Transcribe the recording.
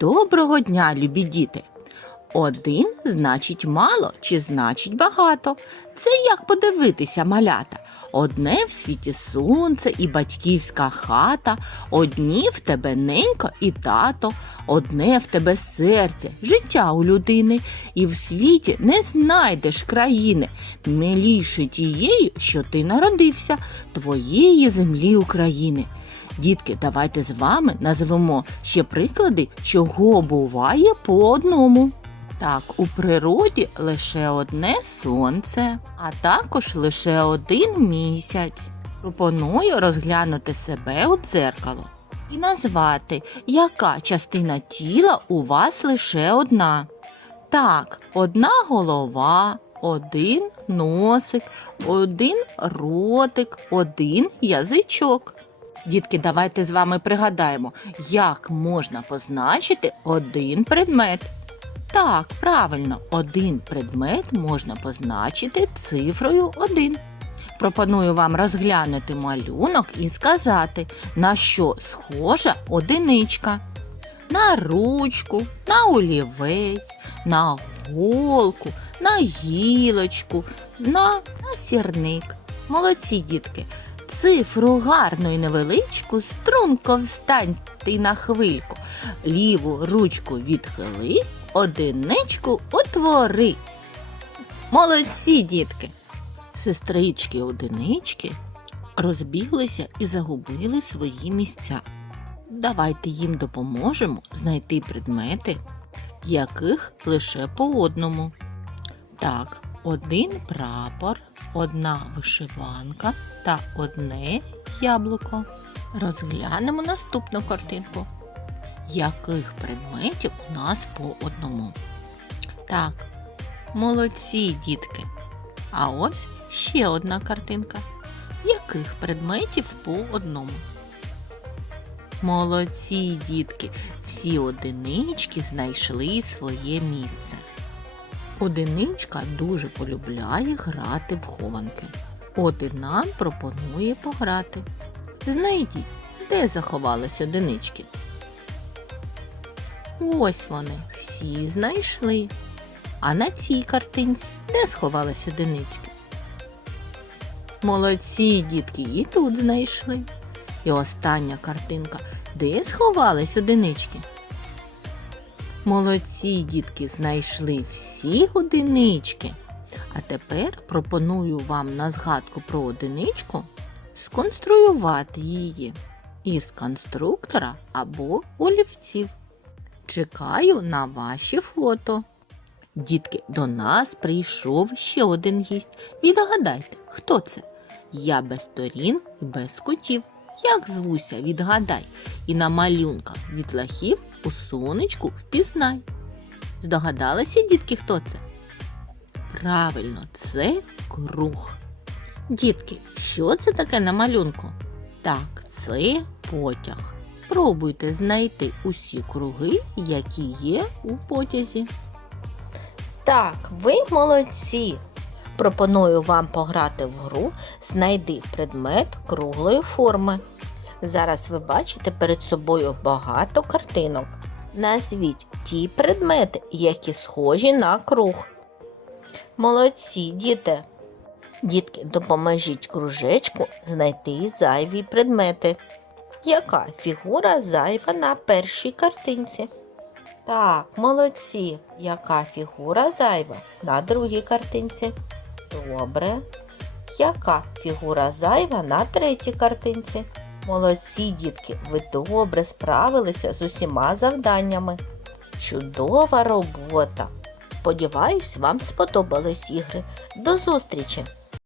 Доброго дня, любі діти! Один значить мало чи значить багато. Це як подивитися малята. Одне в світі сонце і батьківська хата, одні в тебе ненька і тато, одне в тебе серце, життя у людини, і в світі не знайдеш країни, миліше тієї, що ти народився, твоєї землі України. Дітки, давайте з вами назвемо ще приклади, чого буває по одному. Так, у природі лише одне сонце, а також лише один місяць. Пропоную розглянути себе у дзеркало і назвати, яка частина тіла у вас лише одна. Так, одна голова, один носик, один ротик, один язичок. Дітки, давайте з вами пригадаємо, як можна позначити один предмет. Так, правильно, один предмет можна позначити цифрою 1. Пропоную вам розглянути малюнок і сказати, на що схожа одиничка. На ручку, на олівець, на голку, на гілочку, на, на сірник. Молодці, дітки. Цифру гарну і невеличку, струнко встаньте й на хвильку. Ліву ручку відхили, одиничку утвори. Молодці, дітки. Сестрички одинички розбіглися і загубили свої місця. Давайте їм допоможемо знайти предмети, яких лише по одному. Так, один прапор, одна вишиванка та одне яблуко. Розглянемо наступну картинку. Яких предметів у нас по одному? Так, молодці дітки. А ось ще одна картинка. Яких предметів по одному? Молодці дітки, всі одинички знайшли своє місце. Одиничка дуже полюбляє грати в хованки. От і нам пропонує пограти. Знайдіть, де заховались одинички. Ось вони, всі знайшли. А на цій картинці де сховались одинички? Молодці дітки і тут знайшли. І остання картинка, де сховались одинички? Молодці дітки знайшли всі одинички. А тепер пропоную вам на згадку про одиничку сконструювати її із конструктора або олівців. Чекаю на ваші фото. Дітки, до нас прийшов ще один гість. Відгадайте, хто це? Я без сторін і без кутів. Як звуся, відгадай, і на малюнках дітлахів у сонечку впізнай. Здогадалися, дітки, хто це? Правильно, це круг. Дітки, що це таке на малюнку? Так, це потяг. Спробуйте знайти усі круги, які є у потязі. Так, ви молодці. Пропоную вам пограти в гру Знайди предмет круглої форми. Зараз ви бачите перед собою багато картинок. Назвіть ті предмети, які схожі на круг. Молодці, діти. Дітки, допоможіть кружечку знайти зайві предмети. Яка фігура зайва на першій картинці? Так, молодці. Яка фігура зайва на другій картинці? Добре. Яка фігура зайва на третій картинці? Молодці, дітки, ви добре справилися з усіма завданнями. Чудова робота! Сподіваюсь, вам сподобались ігри. До зустрічі!